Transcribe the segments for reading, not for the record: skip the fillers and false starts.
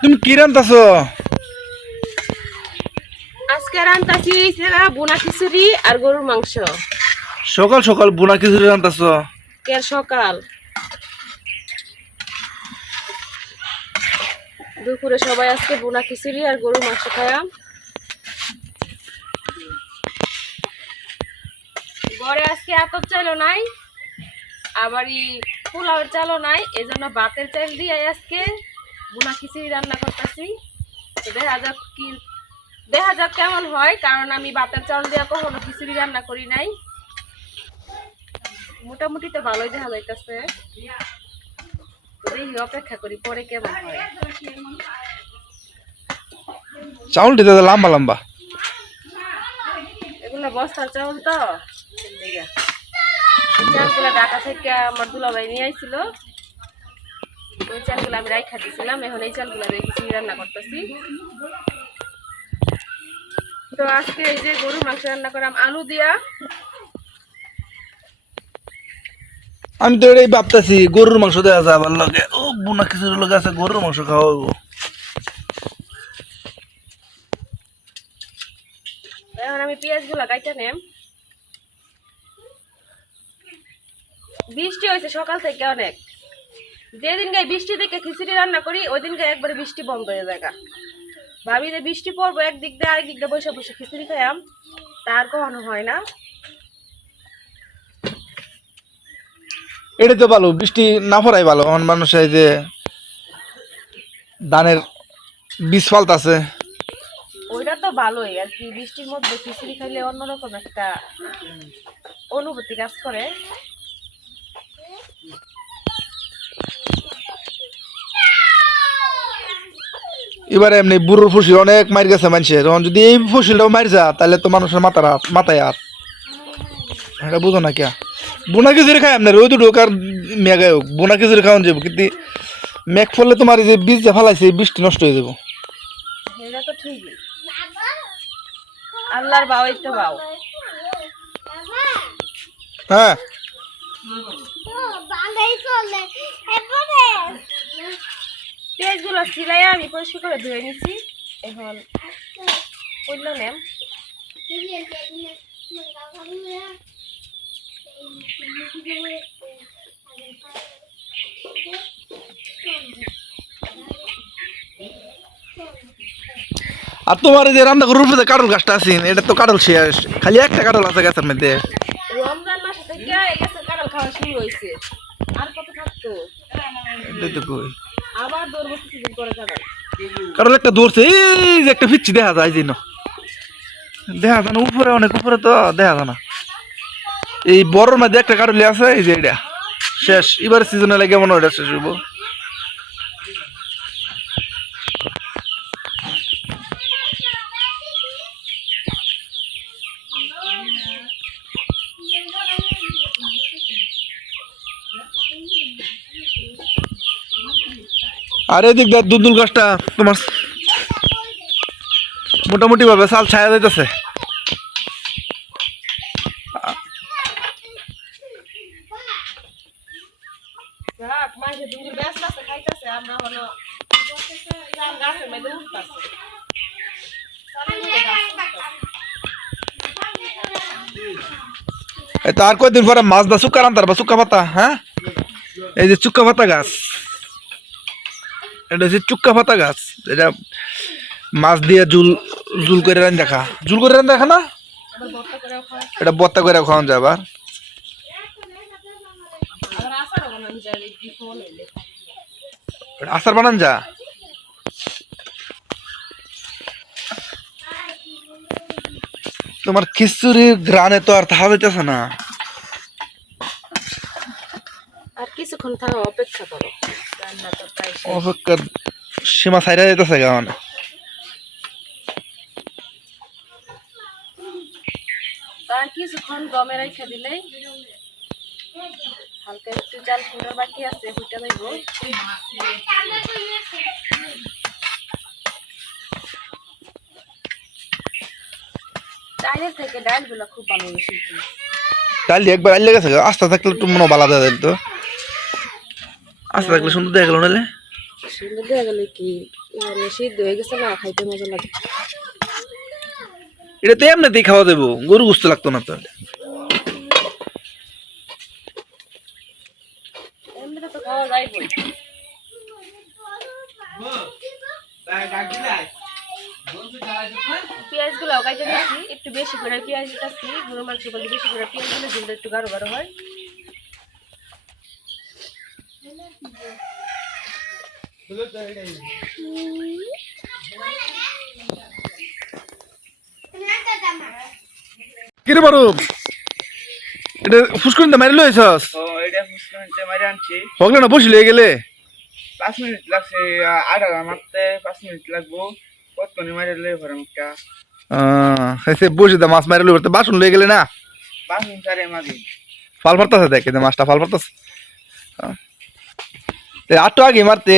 তুমি কি রান্তাছো? আজকে রান্তাছি বোনা খিচুড়ি আর গরুর মাংস। সকাল সকাল বোনা খিচুড়ি রান্তাছো? কের সকাল দুপুরে সবাই আজকে বোনা খিচুড়ি আর গরুর মাংস খায়াম। ঘরে আজকে আতপ চাইলো নাই, আবারই পোলাওয়ের চালও নাই, এজন্য ভাতের চাল দিয়ে আজকে বোনা খিচুড়ি রান্না করতেছি। দেখা যাক কেমন হয়, কারণ আমি ভাতের চাল দিয়ে কখনো খিচুড়ি রান্না করি নাই। মোটামুটি তো ভালোই দেখা যাইতেছে, অপেক্ষা করি পরে কেমন হয়। চাউল দিতে লম্বা লম্বা, এগুলো বস্তার চাউল তো, চালগুলা ঢাকা থেকে আমার দুলাভাই নিয়ে আইছিল, ওই চালগুলো আমি রাইখা দিয়েছিলাম। এখন এই চালগুলো দিয়ে খিচুড়ি রান্না করতেছি। তো আজকে এই যে গরুর মাংস রান্না করলাম আলু দিয়া। আমি তো এটাই ভাবতেছি গরুর মাংস দেওয়া যায় আমার লগে। ও বোনা খিচুড়ির লগে আছে গরুর মাংস খাওয়া হইব। এখন আমি পেঁয়াজ গুলা কাইটা নেম। বৃষ্টি হয়েছে সকাল থেকে অনেক, যেদিন গায়ে বৃষ্টি দেখে খিচুড়ি রান্না করি ওই দিন গায়ে একবারে বৃষ্টি বন্ধ হয়ে যায়। ভাবি যে বৃষ্টি পড়বো একদিক দিয়ে আরেক দিক দিয়ে বসে বসে খিচুড়ি খাইয়াম, তার কখনো হয় না। এটা তো ভালো, বৃষ্টি না পড়াই ভালো। এখন মানুষ এই যে ধানের বীজ ফালতাছে, ওইটা তো ভালোই আর কি। বৃষ্টির মধ্যে খিচুড়ি খাইলে অন্যরকম একটা অনুভূতি কাজ করে। এবারে এমনি বুড়োর ফসিল অনেক মার গেছে মানুষের। এখন যদি এই ফসিলটাও মার যা তাহলে তো মানুষের মাথায় হাত। এটা বুঝো না কিয়া বোনা খিচুড়ি খাই আপনার ওই দুটো আর মেঘায় হোক বোনা খিচুড়ি খাওয়ান যাবো, কিন্তু মেঘ ফললে তোমার এই যে বীজ যে ফালাইছে বৃষ্টি নষ্ট হয়ে যাবো। এটা তো ঠিকই, আল্লাহর বাওয়াই তো বাও। হ্যাঁ পেঁয়াজ গুলো সিলাইয়া আমি পরিষ্কার করে ধুয়ে নিছি। এখন কইল নেম আর তোমার এই যে রান্না করে রূপে কাটল গাছটা আছে, এটা তো কাটল শেষ, খালি একটা কাটল আছে গাছের মধ্যে। রমজান মাস থেকে এই গাছের কাঁঠাল খাওয়া শুরু হয়েছে, আর কত থাকতো। এটাই তো কই আবার ধরবো কিছুদিন পরে কাঁঠাল। কাটল একটা ধরছে, এই যে একটা ফিচ্ছি দেখা যায় যে দেখা যায় না, উপরে অনেক উপরে তো দেখা যায় না। এই বড়র মধ্যে একটা কাটলি আছে, এই যে এটা শেষ। এবার সিজনে লাগে মনে হয় এটা শেষ হইব। আর এদিক দিয়ে দুন্দুল গাছটা তোমার মোটামুটি ভাবে চাল ছায়া যাইতেছে। যাক, মাঝে দুপুর ব্যস্ত আছে, খাইতেছে, আমরা হলো চাল গাছের মধ্যে উঠতেছে। এই তো আর কয়েকদিন পরে মাছ দা চুক্কা রান্তার বা চুক্কা পাতা। হ্যাঁ এই যে চুক্কা পাতা গাছ, এটা হচ্ছে চুক্কা পাতা গাছ। এটা মাছ দিয়ে জুল করে রান দেখা, জুল করে রান দেখা না, এটা বত্তা করে খাওয়ান যায়। আবার আচার বানান যা। তোমার খিচুড়ির গ্রানে তো আর থাকা যাইতেছে না। আর কিছুক্ষণ থাকো, অপেক্ষা করো, রান্না তো প্রায় শেষ। অপেক্ষার সীমা ছাইরা যাইতেছে কেমন। আর কিছুক্ষণ দমে রেখে দিলেই হালকা একটু চাল ফুটার বাকি আছে, ফুটা দেব। ডাইলের থেকে ডাইল গুলো খুব ভালো বেশি। ডাল দিয়ে একবার আইলে গেছে, আস্তে থাকলে একটু মনে বালা দেয় তো, আস্তে থাকলে সুন্দর দেখা গেল নাহলে সুন্দর দেখা গেলে কি সিদ্ধ হয়ে গেছে না, খাইতে মজা লাগে। এটা তো এমনিতেই খাওয়া দেবো, গরু বুঝতে লাগতো না তো। এমনিতে তো খাওয়া যায় বই। পেঁয়াজ গুলো কাইটে নিচ্ছি, একটু বেশি করে পেঁয়াজ দিচ্ছি। গরুর মাংস বলে বেশি করে পেঁয়াজ দিলে ঝোলটা একটু গাঢ় গাঢ় হয়। কিরে বারু, এটা ফুসকুনিতে মারি লইছস? ও এটা ফুসকুনিতে মারি আনছি। হগলে না বসি লয়ে গেলে 5 মিনিট লাগছে, আটা মারতে 5 মিনিট লাগবো। কতক্ষণে মারি লই ভরাম একটা সে বসে দা মাছ মারি লইতে বাসন লয়ে গেলে না 5 মিনিট আরে মারি। ফাল ফারতাছে, দেখে যে মাছটা ফাল ফারতাছে। আটটু আগে মারতে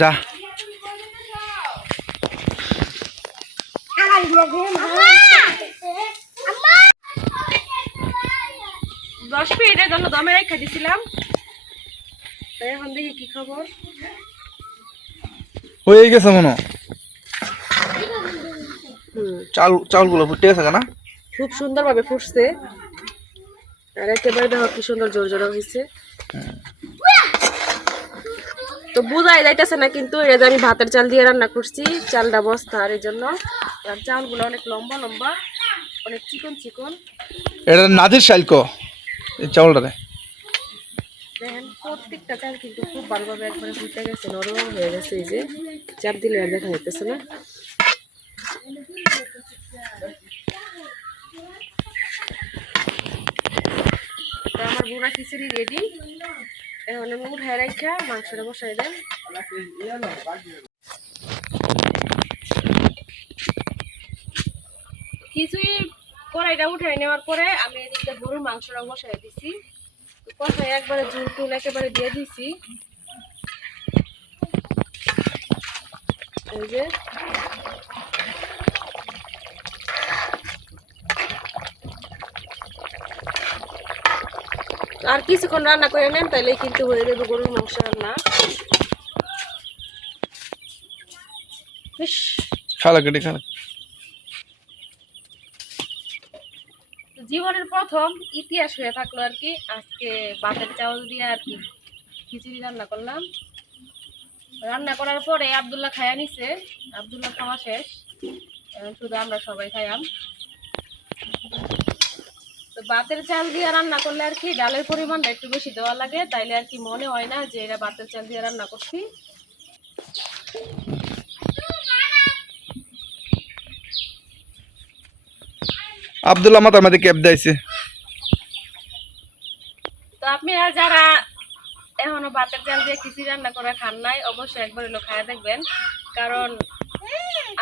যা। 10 মিনিটের জন্য দমে রেখে দিছিলাম। তাই এখন দেখি কি খবর। হয়ে গেছে মনে হয়। চাউলগুলো ফুটে গেছে না? খুব সুন্দরভাবে ফুটছে, আর একেবারে দেখো কি সুন্দর জোর জোর হয়েছে। তো বুঝাই যাইতেছে না, কিন্তু এটা আমি ভাতের চাল দিয়ে রান্না করছি। চালটা বস্তা, আর এই জন্য। আর চালগুলো অনেক লম্বা লম্বা, অনেক চিকন চিকন। এটা নাজির শাইল কো এই চাউলটারে। দেখেন প্রত্যেকটা চাল কিন্তু খুব ভালোভাবে একবারে ফুটে গেছে, নরম হয়ে গেছে। এই যে চাপ দিলে আর দেখা যাইতেছে না। তো আমার বুড়া খিচুড়ি রেডি। এখন আমি উঠায় রাখা মাংসটা বসাই দেন। খিচুড়ি কড়াইটা উঠাই নেওয়ার পরে আমি এদিকে গরুর মাংসটা বসাই দিছি। তো কষাই একবারে ঝুল টুল একেবারে দিয়ে দিছি। এই যে আর কিছুক্ষণ রান্না করে নেন, তাহলে কিন্তু হয়ে যাবে গরুর মাংস রান্না। খালা কেটে খালা। জীবনের প্রথম ইতিহাস হয়ে থাকলো আর কি, আজকে ভাতের চাউল দিয়ে আর কি খিচুড়ি রান্না করলাম। রান্না করার পরে আব্দুল্লাহ খায়া নিছে, আব্দুল্লাহ খাওয়া শেষ, এখন শুধু আমরা সবাই খাইলাম। তো ভাতের চাল দিয়ে রান্না করলে আর কি ডালের পরিমাণটা একটু বেশি দেওয়া লাগে, তাইলে আর কি মনে হয় না যে এটা ভাতের চাল দিয়ে রান্না করছি। আব্দুল্লাহ মাথার মধ্যে ক্যাপ দিয়েছে। তো আপনারা যারা এখনো ভাতের চাল দিয়ে খিচুড়ি রান্না করে খান নাই, অবশ্যই একবার হলো খায়া দেখবেন। কারণ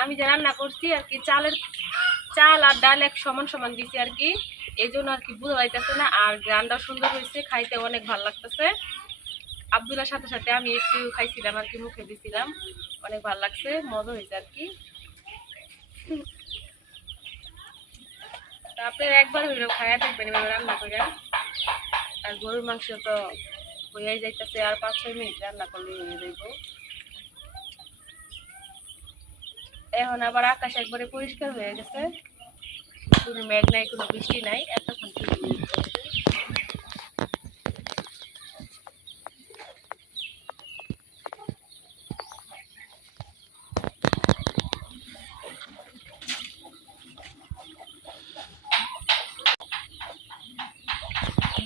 আমি যে রান্না করছি আর কি চাল আর ডাল এক সমান সমান দিছি আর কি, এই জন্য আর কি বোঝা যাইতেছে না। আর গ্রানটাও সুন্দর হয়েছে, খাইতে অনেক ভালো লাগতেছে। আব্দুল্লার সাথে সাথে আমি একটু খাইছিলাম আর কি, মুখে দিছিলাম, অনেক ভালো লাগছে, মজা হয়েছে আর কি। আপনারা একবার হইলেও খায়া দেখবেন এভাবে রান্না করে। আর গরুর মাংস তো হয়ে যাইতেছে, আর 5-6 মিনিট রান্না করলে হয়ে যাইব। এখন আবার আকাশ একবারে পরিষ্কার হয়ে গেছে, কোনো মেঘ নাই, কোনো বৃষ্টি নাই, এতক্ষণ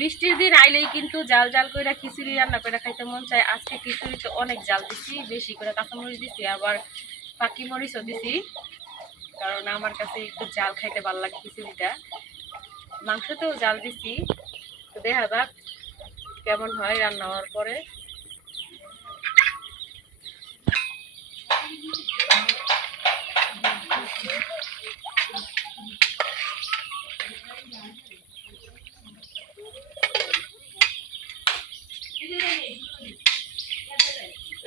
বৃষ্টির দিন আইলেই কিন্তু জাল জাল করে খিচুড়ি রান্না করে খাইতে মন চায়। আজকে খিচুড়িতে অনেক জাল দিছি, বেশি করে কাঁচামরিচ দিছি, আবার পাকি মরিচও দিছি, কারণ আমার কাছে একটু জাল খাইতে ভালো লাগে খিচুড়িটা। মাংসতেও জাল দিছি, তো দেখা যাক কেমন হয় রান্না হওয়ার পরে।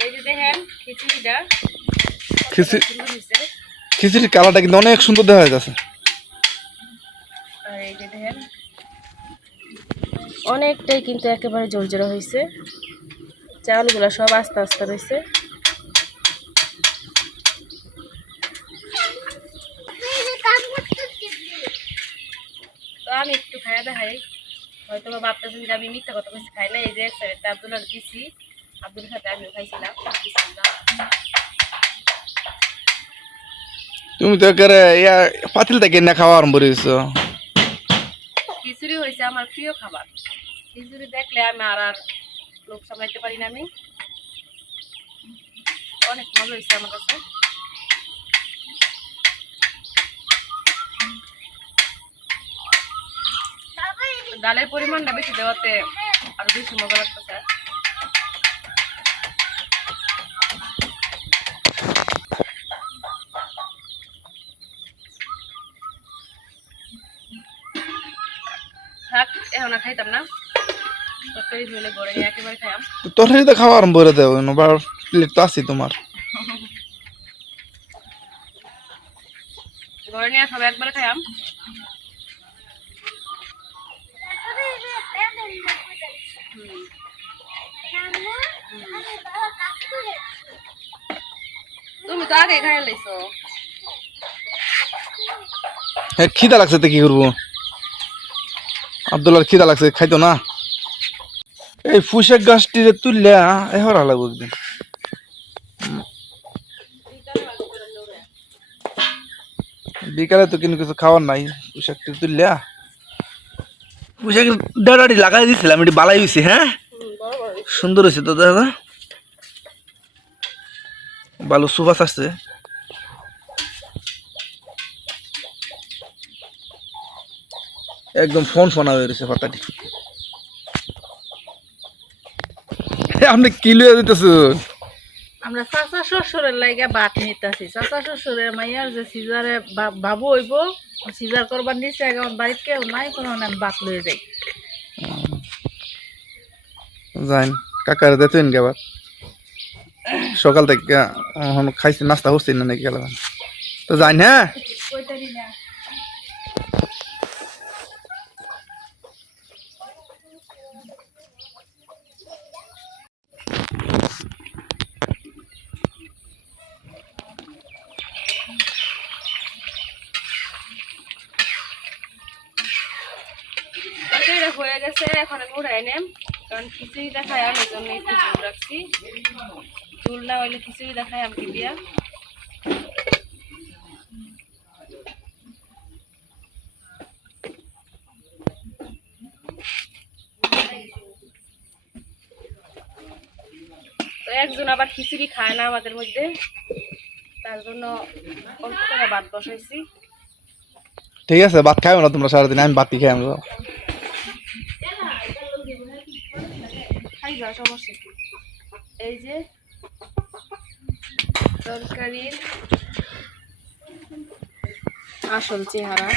এই যে দেখেন খিচুড়িটা খিচুড়ির কালারটা কিন্তু অনেক সুন্দর দেখা যাচ্ছে। আর এই যে দেখেন অনেকটাই কিন্তু একেবারে জোরজোড়া হয়েছে। চাউলগুলো সব আস্তে আস্তে রয়েছে। তো আমি একটু খাইয়া দেখাই, হয়তো বা ভাবতেছেন যে আমি মিথ্যা কথা বেশি খাই না। এই যে একটা আব্দুল্লাহ দিছি, আব্দুল সাথে আমিও খাইছিলাম। তুমি তো একেবারে ইয়া পাতিল থেকে না খাওয়া আরম্ভ করেছো। খিচুড়ি হয়েছে আমার প্রিয় খাবার। খিচুড়ি দেখলে আমি আর লোক সামলাইতে পারি না। আমি অনেক মজা হয়েছে আমার কাছে। ডালের পরিমাণটা বেশি দেওয়াতে আরো বেশি মজা লাগতেছে। থাক, এখন আর খাইতাম না। তরকারি ধুলে গড়ে নিয়ে একেবারে খাইলাম। তরকারি তো খাওয়া আরম্ভ করে দেও, আবার প্লেট তো আছে তোমার। গড়ে নিয়ে সব একবারে খাইলাম। তুমি তো আগে খাইয়া লাইছো। হ্যাঁ, খিদা লাগছে তো কি করবো? আব্দুল্লাহর খিদা লাগছে, খাইতো না। এই পুঁইশাক গাছটি যে তুললে এহরা লাগবো একদিন। বিকালে তো কিন্তু কিছু খাওয়ার নাই, পুঁইশাকটি তুললে। পুঁইশাকের ডাঁড়াটি লাগাই দিয়েছিলাম, এটি বালাই হয়েছে। হ্যাঁ, সুন্দর হয়েছে তো দাদা, ভালো সুবাস আসছে। একদম ফোন ফোনা হয়ে রয়েছে পাতাটি। আপনি কি লইয়া দিতেছেন? আমরা চাচা শ্বশুরের লাগে বাত নিতেছি। চাচা শ্বশুরের মাইয়ার যে সিজারে বাবু হইব, সিজার করবার নিচে এখন বাড়িতে কেউ নাই, কোনো আমি বাত লয়ে যাই। যাইন কাকার দেখেন কে আবার সকাল থেকে খাইছি, নাস্তা করছি না নাকি গেল তো যাইন। হ্যাঁ, তরকারিটা হয়ে গেছে, এখন আমি উড়াই নেম। কারণ খিচুড়ি দেখায় আমি জন্য একটু ঝুল রাখছি। ঝুল না হইলে খিচুড়ি দেখায় আমি দিয়া। তো একজন আবার খিচুড়ি খায় না আমাদের মধ্যে, তার জন্য অল্প করে ভাত বসাইছি। ঠিক আছে, ভাত খাইও না তোমরা সারাদিন, আমি বাতি খাই। আমরা খাই যাওয়া সমস্যা কি। এই যে তরকারির আসল চেহারা।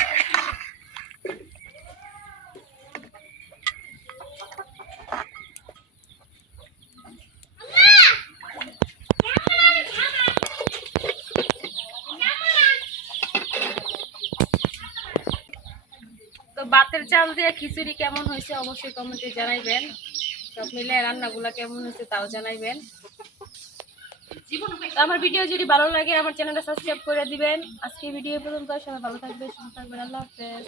তো ভাতের চাল দিয়ে খিচুড়ি কেমন হয়েছে অবশ্যই কমেন্টে জানাইবেন। সব মিলে রান্নাগুলা কেমন হয়েছে তাও জানাইবেন। তো আমার ভিডিও যদি ভালো লাগে আমার চ্যানেলটা সাবস্ক্রাইব করে দিবেন। আজকে ভিডিও পর্যন্ত, সবাই ভালো থাকবেন, সুস্থ থাকবেন। আল্লাহ হাফেজ।